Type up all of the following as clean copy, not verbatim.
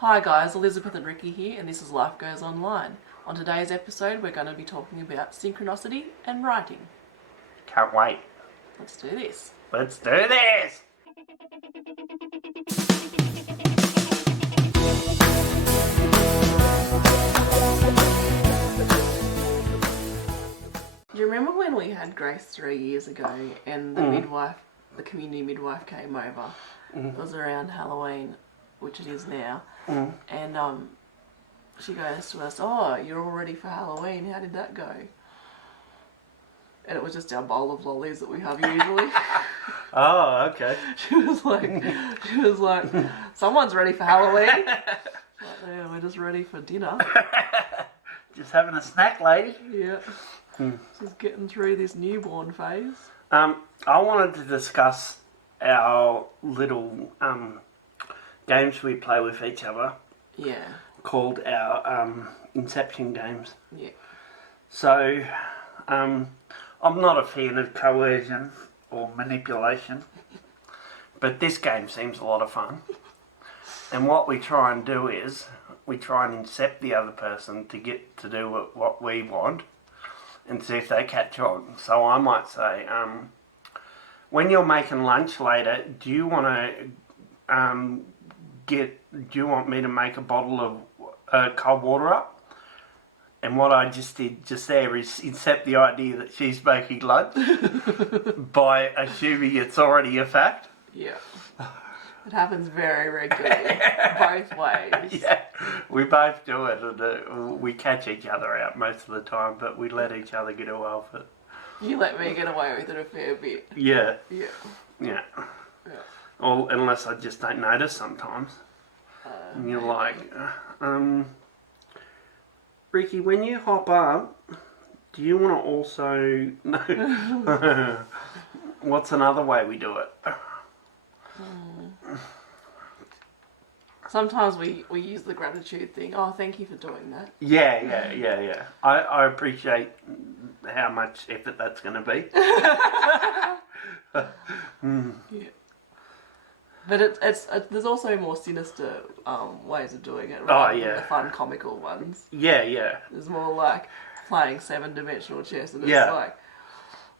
Hi guys, Elizabeth and Ricky here, and this is Life Goes Online. On today's episode, we're going to be talking about synchronicity and writing. Can't wait. Let's do this. Let's do this! Do you remember when we had Grace 3 years ago and the community midwife came over? It was around Halloween, which it is now. And she goes to us, "Oh, you're all ready for Halloween. How did that go?" And it was just our bowl of lollies that we have usually. Oh, okay. She was like, "Someone's ready for Halloween." Like, yeah, we're just ready for dinner. Just having a snack, lady. Yeah. Just getting through this newborn phase. I wanted to discuss our little games we play with each other. Yeah. Called our Inception games. Yeah. So, I'm not a fan of coercion or manipulation, but this game seems a lot of fun. And what we try and do is, we try and incept the other person to get to do what we want and see if they catch on. So I might say, when you're making lunch later, do you want me to make a bottle of cold water up? And what I just did just there is incept the idea that she's making lunch by assuming it's already a fact. Yeah. It happens very regularly, both ways. Yeah, we both do it, and we catch each other out most of the time, but we let each other get away with it. You let me get away with it a fair bit. Yeah. Yeah. Yeah. Yeah. Or unless I just don't notice sometimes. And you're like, Ricky, when you hop up, do you want to also... No. What's another way we do it? Sometimes we use the gratitude thing. Oh, thank you for doing that. Yeah. I appreciate how much effort that's going to be. Yeah. But it's there's also more sinister ways of doing it. Oh, yeah. The fun, comical ones. Yeah. There's more like playing 7-dimensional chess, and it's Yeah. like,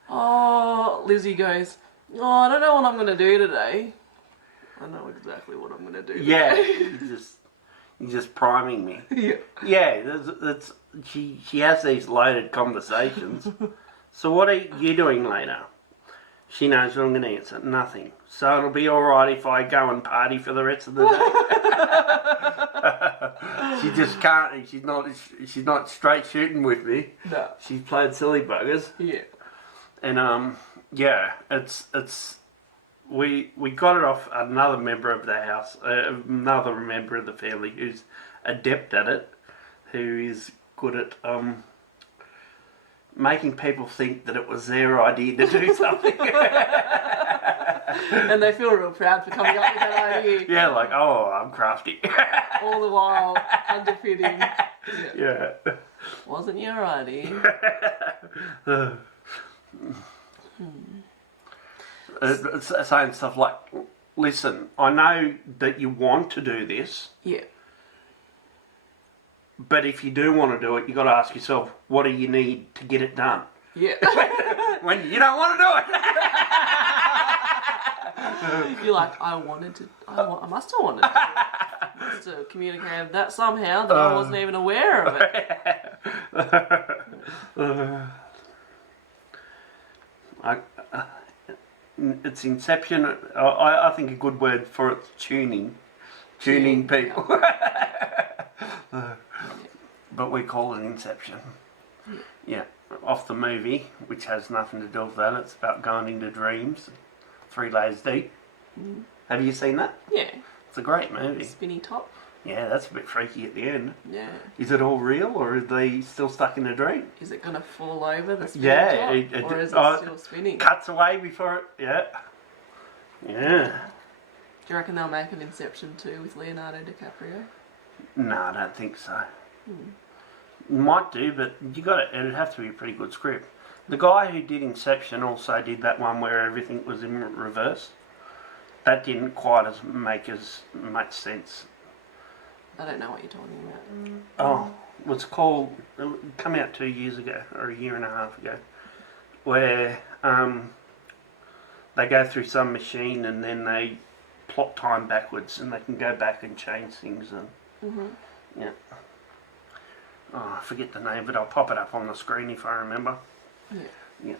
oh, Lizzie goes, "Oh, I don't know what I'm going to do today." I know exactly what I'm going to do today. Yeah, you're just priming me. Yeah. Yeah, she has these loaded conversations. So what are you doing later? She knows what I'm going to answer. Nothing. So it'll be alright if I go and party for the rest of the day. She just can't. She's not straight shooting with me. No. She's played silly buggers. Yeah. And yeah, it's we got it off another member of the house, another member of the family who's adept at it, who is good at making people think that it was their idea to do something. And they feel real proud for coming up with that idea. Yeah, like, oh, I'm crafty. All the while underfitting. Yeah. Wasn't your idea. It's saying stuff like, listen, I know that you want to do this. Yeah. But if you do want to do it, you've got to ask yourself, what do you need to get it done? Yeah. When you don't want to do it. You're like, I must have wanted to. I must have communicated that somehow that I wasn't even aware of it. It's inception. I think a good word for it's tuning people. But we call it inception. Yeah, off the movie, which has nothing to do with that. It's about going into dreams, 3 layers deep. Have you seen that? Yeah. It's a great movie. Spinny top. Yeah, that's a bit freaky at the end. Yeah. Is it all real, or are they still stuck in a dream? Is it going to fall over the spinny Yeah, top? Or is it still spinning? Cuts away before it... Yeah. Do you reckon they'll make an Inception 2 with Leonardo DiCaprio? No, I don't think so. Might do, but it'd have to be a pretty good script. The guy who did Inception also did that one where everything was in reverse. That didn't quite make as much sense. I don't know what you're talking about. Oh, what's called, it came out 2 years ago, or a year and a half ago, where they go through some machine and then they plot time backwards and they can go back and change things and yeah. Oh, I forget the name, but I'll pop it up on the screen if I remember. Yeah. Yeah.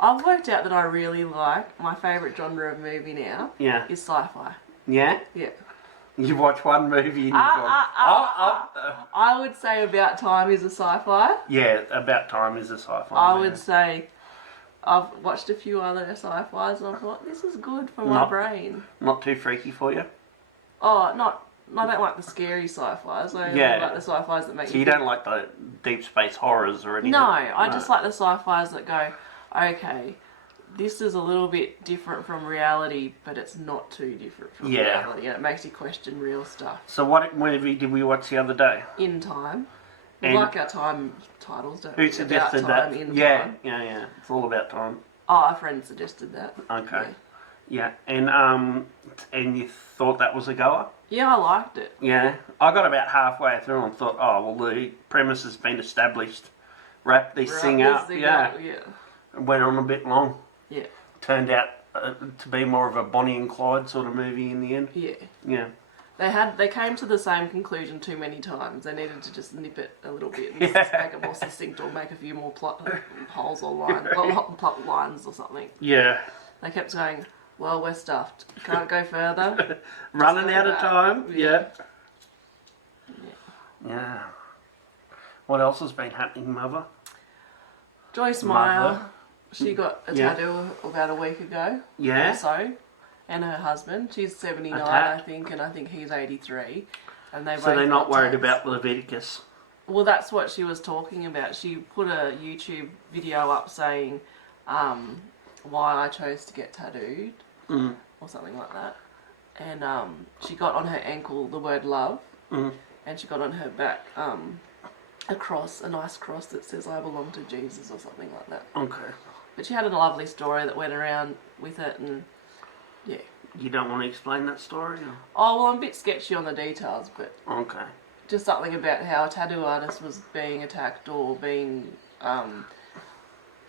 I've worked out that I really like, my favourite genre of movie now is sci-fi. Yeah? Yeah. You watch one movie and you've gone, I would say About Time is a sci-fi. Yeah, About Time is a sci-fi. I would say I've watched a few other sci-fis and I thought, this is good for my brain. Not too freaky for you? Oh, I don't like the scary sci-fis. I only like the sci-fis that make So you don't like the deep space horrors or anything? No, I just like the sci-fis that go, okay, this is a little bit different from reality, but it's not too different from reality, and it makes you question real stuff. So what movie did we watch the other day? In Time. We like our time titles, don't we? Who suggested that? In Time. Yeah. Yeah. It's all about time. Oh, a friend suggested that. Okay. Yeah. And you thought that was a goer? Yeah, I liked it. Yeah. I got about halfway through and thought, oh, well, the premise has been established. Wrap this thing up. Yeah. It went on a bit long. Yeah. Turned out to be more of a Bonnie and Clyde sort of movie in the end. Yeah. Yeah. They came to the same conclusion too many times. They needed to just nip it a little bit and just make it more succinct or make a few more plot holes or lines, plot lines or something. Yeah. They kept going, well, we're stuffed. Can't go further. Running out of time. Yeah. What else has been happening, Mother? Joyce Meyer, she got a tattoo about a week ago. Yeah. Or so. And her husband. She's 79, I think, and I think he's 83. And so they're not worried about Leviticus? Well, that's what she was talking about. She put a YouTube video up saying why I chose to get tattooed, or something like that. And she got on her ankle the word love, and she got on her back a cross, a nice cross that says I belong to Jesus or something like that. Okay. But she had a lovely story that went around with it, and yeah. You don't want to explain that story? Or? Oh, well, I'm a bit sketchy on the details, but okay. Just something about how a tattoo artist was being attacked or being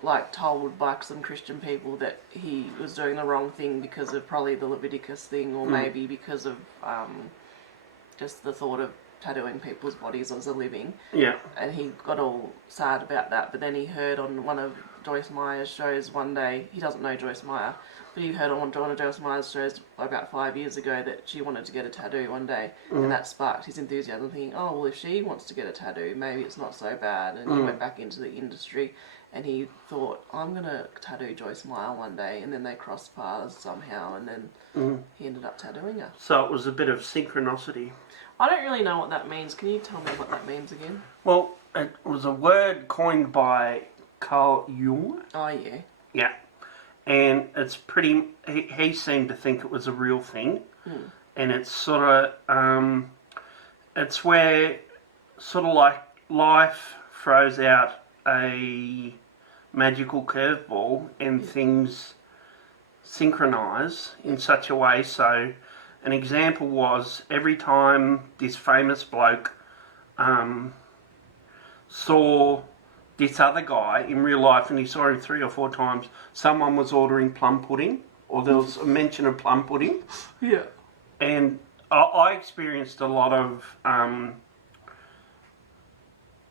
like told by some Christian people that he was doing the wrong thing because of probably the Leviticus thing, or maybe because of just the thought of tattooing people's bodies as a living. Yeah. And he got all sad about that, but then he heard on one of Joyce Meyer's shows one day, he doesn't know Joyce Meyer, but he heard on one of Joyce Meyer's shows about 5 years ago that she wanted to get a tattoo one day, and that sparked his enthusiasm, thinking, oh, well, if she wants to get a tattoo, maybe it's not so bad, and he went back into the industry, and he thought, I'm going to tattoo Joyce Meyer one day, and then they crossed paths somehow, and then he ended up tattooing her. So it was a bit of synchronicity. I don't really know what that means. Can you tell me what that means again? Well, it was a word coined by Carl Jung. Oh, yeah. Yeah. And it's pretty... He seemed to think it was a real thing. And it's sort of... it's where sort of like life throws out a magical curveball and things synchronise in such a way so... An example was every time this famous bloke saw this other guy in real life, and he saw him 3 or 4 times, someone was ordering plum pudding, or there was a mention of plum pudding. Yeah. And I experienced a lot of,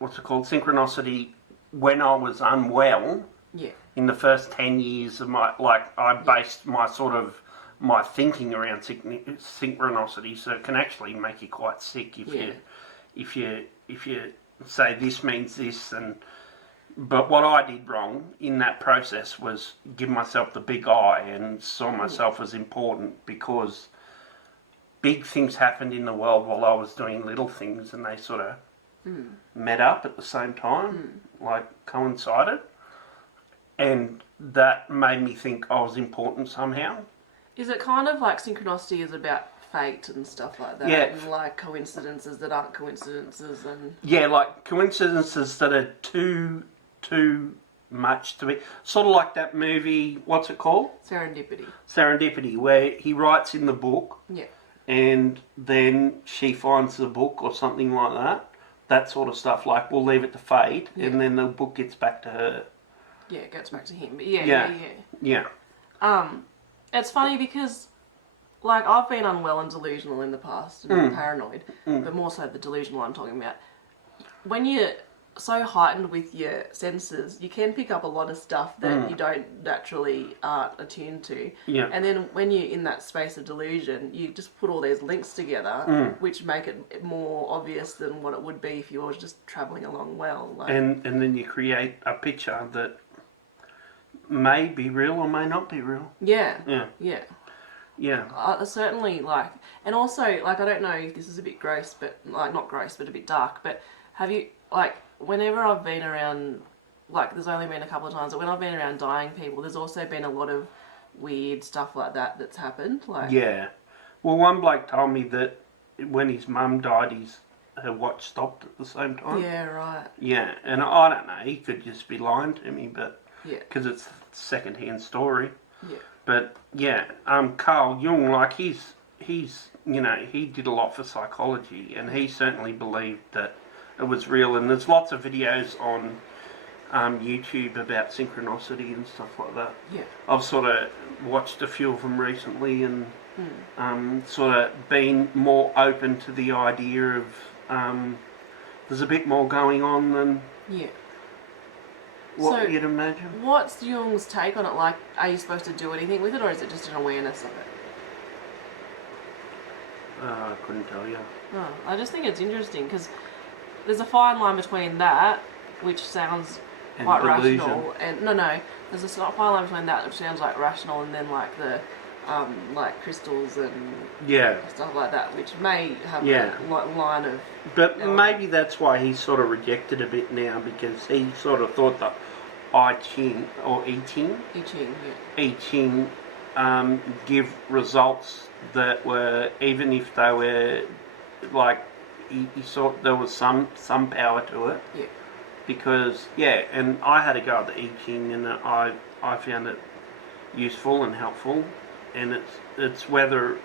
synchronicity when I was unwell. Yeah. In the first 10 years of my, I based my thinking around synchronicity, so it can actually make you quite sick if you say this means this. But what I did wrong in that process was give myself the big eye and saw myself as important, because big things happened in the world while I was doing little things, and they sort of met up at the same time, coincided, and that made me think I was important somehow. Is it kind of like synchronicity is about fate and stuff like that? Yeah. And like coincidences that aren't coincidences and... Yeah, like coincidences that are too much to be... Sort of like that movie, what's it called? Serendipity. Serendipity, where he writes in the book and then she finds the book or something like that. That sort of stuff. Like, we'll leave it to fate, and then the book gets back to her. Yeah, it goes back to him. But yeah. It's funny because, like, I've been unwell and delusional in the past and paranoid, but more so the delusional I'm talking about. When you're so heightened with your senses, you can pick up a lot of stuff that you don't naturally aren't attuned to. Yeah. And then when you're in that space of delusion, you just put all these links together, which make it more obvious than what it would be if you were just travelling along well. Like, and then you create a picture that may be real or may not be real. Yeah. Certainly, like, and also, like, I don't know if this is a bit gross, but, like, not gross, but a bit dark, but have you, like, whenever I've been around, like, there's only been a couple of times, but when I've been around dying people, there's also been a lot of weird stuff like that that's happened, like... Yeah. Well, one bloke told me that when his mum died, her watch stopped at the same time. Yeah, right. Yeah, and I don't know, he could just be lying to me, but... Yeah. Because it's a second-hand story. Yeah. But, yeah, Carl Jung, like, he's, you know, he did a lot for psychology, and he certainly believed that it was real, and there's lots of videos on YouTube about synchronicity and stuff like that. Yeah. I've sort of watched a few of them recently and sort of been more open to the idea of there's a bit more going on than what you'd imagine. What's Jung's take on it? Like, are you supposed to do anything with it, or is it just an awareness of it? I couldn't tell you. Oh, I just think it's interesting because there's a fine line between that, which sounds quite rational, and there's a fine line between that, which sounds like rational, and then like the like crystals and stuff like that, which may have a line of. But maybe that's why he's sort of rejected a bit now, because he sort of thought that I Ching or I Ching give results that were, even if they were like, he thought there was some power to it. Yeah. Because and I had a go at the I Ching, and I found it useful and helpful, and it's whether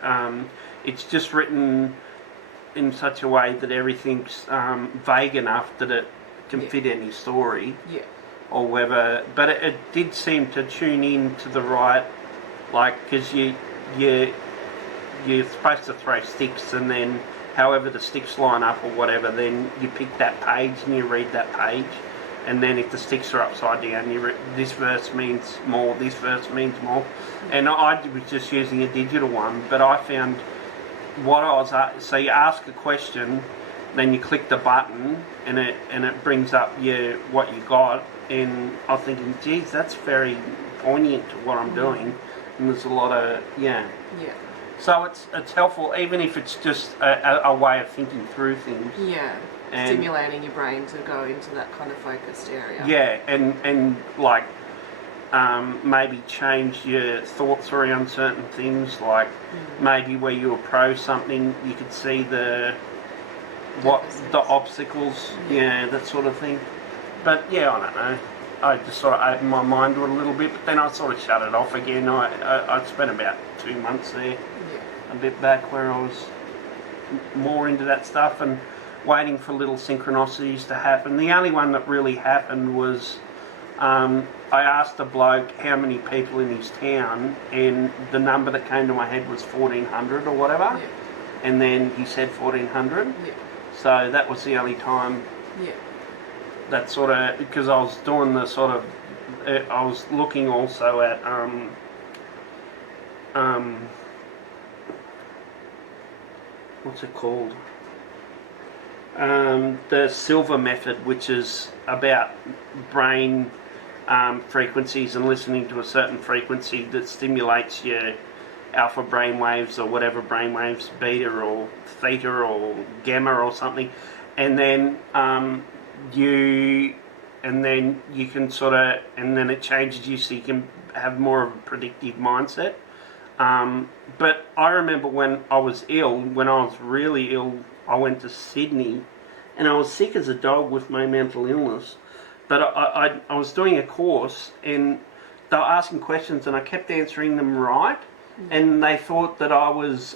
it's just written in such a way that everything's vague enough that it can fit any story. Yeah. Or whether, but it did seem to tune in to the right, like, because you're supposed to throw sticks, and then however the sticks line up or whatever, then you pick that page and you read that page, and then if the sticks are upside down, this verse means more, this verse means more. And I was just using a digital one, but I found what I was, so you ask a question, then you click the button, and it brings up what you got, and I'm thinking, geez, that's very poignant to what I'm doing, and there's a lot of So it's helpful, even if it's just a way of thinking through things. Yeah, and stimulating your brain to go into that kind of focused area. Yeah, and like maybe change your thoughts around certain things, like maybe where you were pro something, you could see the obstacles, that sort of thing. But I don't know. I just sort of opened my mind to it a little bit, but then I sort of shut it off again. I spent about 2 months there, a bit back, where I was more into that stuff and waiting for little synchronicities to happen. The only one that really happened was I asked a bloke how many people in his town, and the number that came to my head was 1,400 or whatever, and then he said 1,400. So that was the only time. That sort of, because I was doing the sort of, I was looking also at what's it called? The silver method, which is about brain frequencies and listening to a certain frequency that stimulates your alpha brain waves or whatever brain waves, beta or theta or gamma or something, and then you can sort of, and then it changes you so you can have more of a predictive mindset. But I remember when I was ill, when I was really ill, I went to Sydney, and I was sick as a dog with my mental illness. But I was doing a course, and they were asking questions, and I kept answering them right, and they thought that I was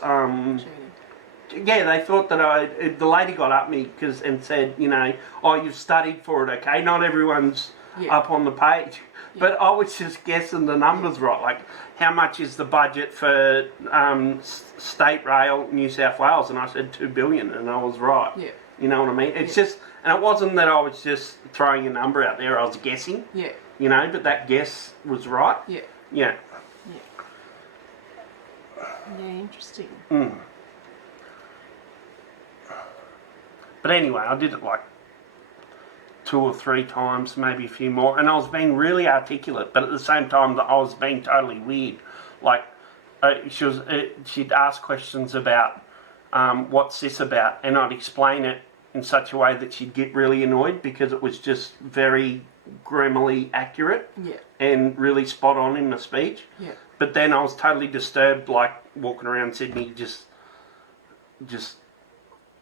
Yeah, they thought that the lady got up me and said, you know, oh, you've studied for it, okay? Not everyone's up on the page. Yeah. But I was just guessing the numbers right. Like, how much is the budget for State Rail New South Wales? And I said 2 billion, and I was right. Yeah. You know what I mean? It's just, and it wasn't that I was just throwing a number out there, I was guessing. Yeah. You know, but that guess was right. Yeah. Yeah. Yeah, interesting. Mm. But anyway, I did it like 2 or 3 times, maybe a few more, and I was being really articulate, but at the same time I was being totally weird. Like, she'd ask questions about, what's this about, and I'd explain it in such a way that she'd get really annoyed because it was just very grammarly accurate and really spot on in the speech. Yeah. But then I was totally disturbed, like walking around Sydney, just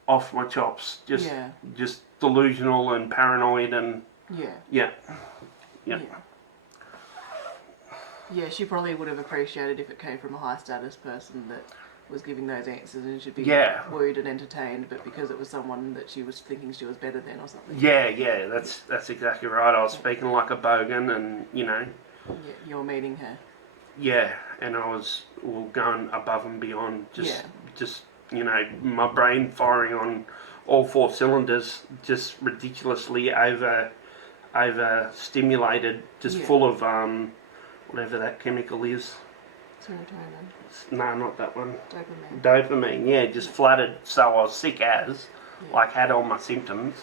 off my chops, just delusional and paranoid and yeah. She probably would have appreciated if it came from a high status person that was giving those answers, and she'd be worried and entertained, but because it was someone that she was thinking she was better than or something. Yeah, that's exactly right. I was speaking like a bogan, and you know. Yeah, you're meeting her. Yeah, and I was going above and beyond, just you know, my brain firing on all 4 cylinders, just ridiculously over stimulated, just full of whatever that chemical is. Serotonin. No, not that one. Dopamine. Yeah, just flooded. So I was sick like had all my symptoms,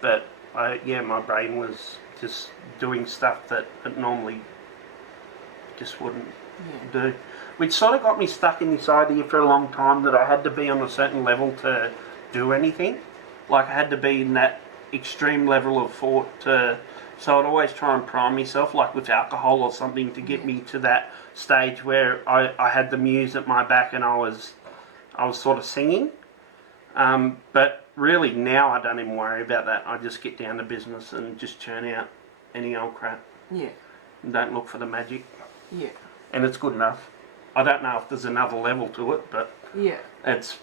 but my brain was just doing stuff that it normally just wouldn't do. Which sort of got me stuck in this idea for a long time that I had to be on a certain level to do anything. Like I had to be in that extreme level of thought so I'd always try and prime myself, like with alcohol or something, to get me to that stage where I had the muse at my back and I was sort of singing. But really now I don't even worry about that. I just get down to business and just churn out any old crap. Yeah. And don't look for the magic. Yeah. And it's good enough. I don't know if there's another level to it, but it's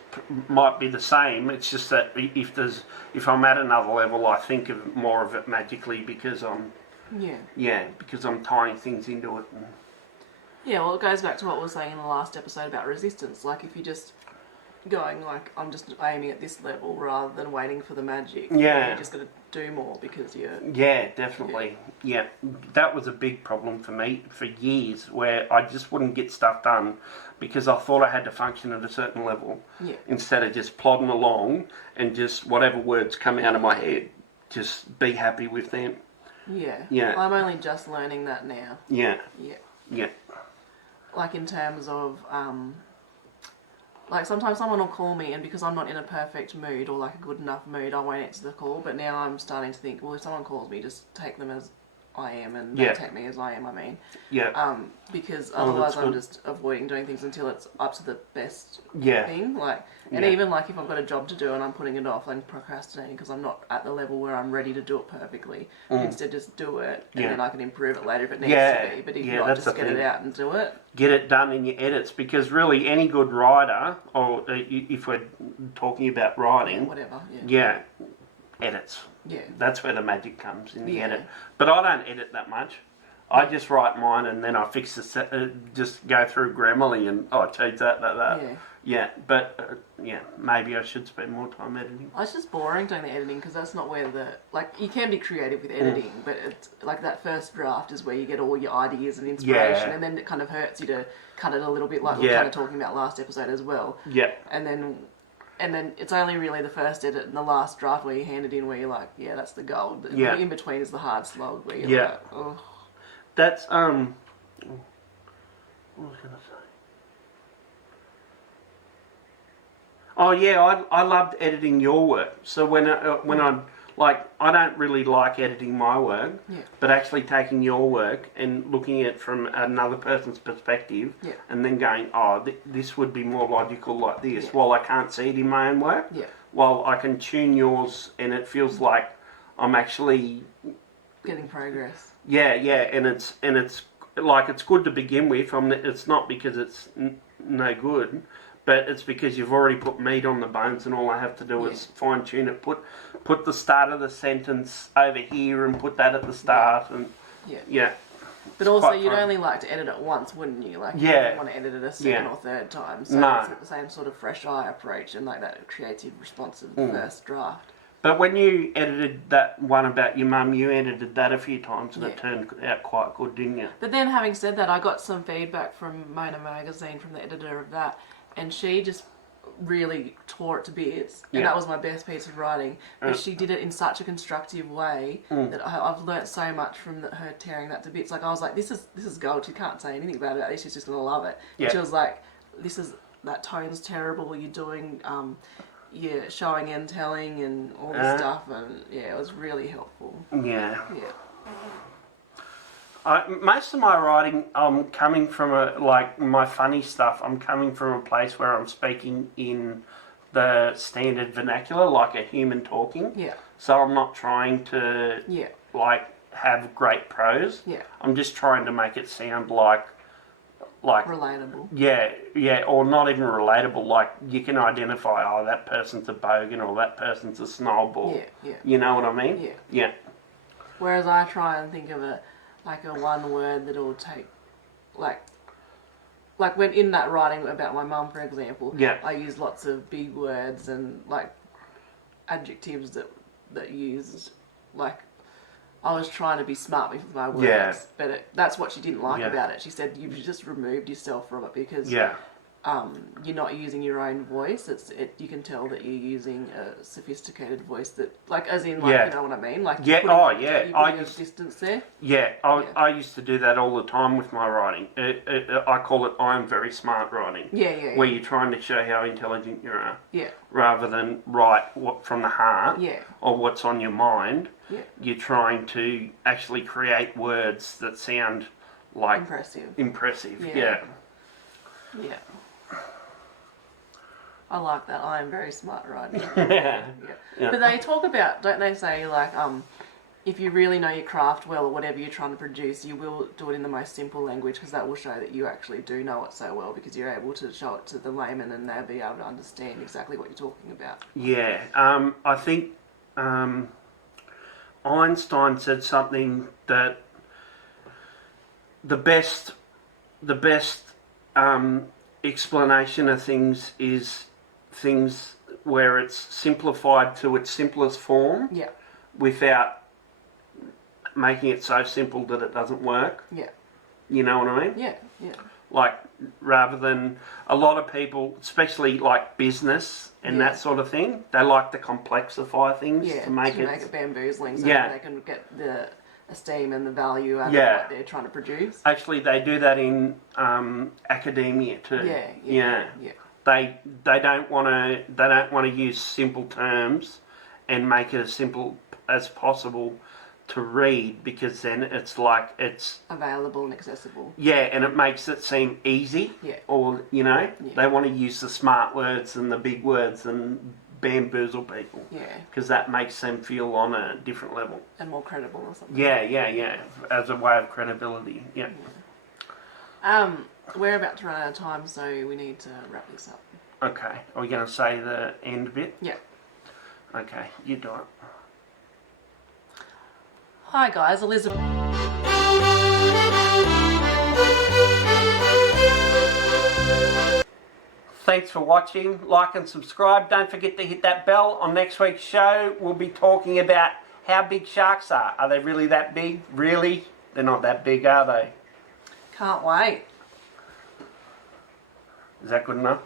might be the same. It's just that if I'm at another level, I think of more of it magically because I'm because I'm tying things into it. Yeah, well, it goes back to what we were saying in the last episode about resistance. Like if you just going like I'm just aiming at this level rather than waiting for the magic. Yeah, you're just going to do more because you're. Yeah, definitely. Yeah, that was a big problem for me for years, where I just wouldn't get stuff done because I thought I had to function at a certain level instead of just plodding along and just whatever words come out of my head, just be happy with them. Yeah. Yeah. I'm only just learning that now. Yeah. Yeah. Yeah. Like in terms of like sometimes someone will call me and because I'm not in a perfect mood or like a good enough mood, I won't answer the call. But now I'm starting to think, well, if someone calls me, just take them as I am and they take me as I am, I mean. Yeah. Because otherwise I'm just avoiding doing things until it's up to the best thing. Like, and even like if I've got a job to do and I'm putting it off, I'm procrastinating because I'm not at the level where I'm ready to do it perfectly. Instead just do it and then I can improve it later if it needs to be. But if not, just get it out and do it. Get it done in your edits, because really any good writer, or if we're talking about writing, whatever, edits. Yeah. That's where the magic comes, in the edit. But I don't edit that much. I just write mine and then I fix the just go through Grammarly and change that. Yeah, but maybe I should spend more time editing. It's just boring doing the editing because that's not where you can be creative with editing, but it's like that first draft is where you get all your ideas and inspiration, and then it kind of hurts you to cut it a little bit, like we were kind of talking about last episode as well. Yeah. And then it's only really the first edit and the last draft where you hand it in where you're like, yeah, that's the gold. Yeah. In between is the hard slog where you're like, oh. That's, what was I going to say? Oh yeah, I loved editing your work. So when I don't really like editing my work, but actually taking your work and looking at it from another person's perspective, and then going, this would be more logical like this. While I can't see it in my own work, while I can tune yours, and it feels like I'm actually getting progress. Yeah, and it's like it's good to begin with. It's not because it's no good. but it's because you've already put meat on the bones, and all I have to do is fine tune it. Put the start of the sentence over here, and put that at the start, and yeah. But also, you'd only like to edit it once, wouldn't you? Like, you wouldn't want to edit it a second or third time. So it's the same sort of fresh eye approach and like that creative response of the first draft. But when you edited that one about your mum, you edited that a few times and it turned out quite good, didn't you? But then, having said that, I got some feedback from Mona Magazine, from the editor of that, and she just really tore it to bits. And that was my best piece of writing. But she did it in such a constructive way that I've learnt so much from her tearing that to bits. Like, I was like, this is gold. She can't say anything about it. She's just going to love it. And she was like, that tone's terrible. You're doing... showing and telling and all this stuff, and it was really helpful. Most of my writing, I'm coming from my funny stuff, I'm coming from a place where I'm speaking in the standard vernacular, like a human talking. So I'm not trying to have great prose. I'm just trying to make it sound like relatable. Or not even relatable. Like, you can identify, oh, that person's a bogan or that person's a snob, or you know what I mean? Whereas I try and think of a one word that'll take, like when in that writing about my mum, for example, I use lots of big words and like adjectives that used like. I was trying to be smart with my words, but that's what she didn't like about it. She said, you've just removed yourself from it because you're not using your own voice. You can tell that you're using a sophisticated voice that, like, as in, like, you know what I mean? Like, you're putting distance there. I used to do that all the time with my writing. I call it I'm very smart writing. Where you're trying to show how intelligent you are. Rather than write what from the heart or what's on your mind. You're trying to actually create words that sound like impressive. Yeah. I like that. I am very smart writing. But they talk about, don't they say, like, if you really know your craft well or whatever you're trying to produce, you will do it in the most simple language because that will show that you actually do know it so well because you're able to show it to the layman and they'll be able to understand exactly what you're talking about. I think Einstein said something that the best explanation of things is things where it's simplified to its simplest form without making it so simple that it doesn't work. You know what I mean? Like, rather than a lot of people, especially like business and that sort of thing, they like to complexify things to make it bamboozling so that they can get the esteem and the value out of what they're trying to produce. Actually, they do that in academia too. They don't want to use simple terms and make it as simple as possible to read, because then it's like it's available and accessible. And it makes it seem easy. Or, you know, they want to use the smart words and the big words and bamboozle people. Because that makes them feel on a different level. And more credible or something. As a way of credibility. We're about to run out of time, so we need to wrap this up. Okay. Are we going to say the end bit? Okay, you do it. Hi guys, Elizabeth. Thanks for watching. Like and subscribe. Don't forget to hit that bell. On next week's show, we'll be talking about how big sharks are. Are they really that big? Really? They're not that big, are they? Can't wait. Is that good enough?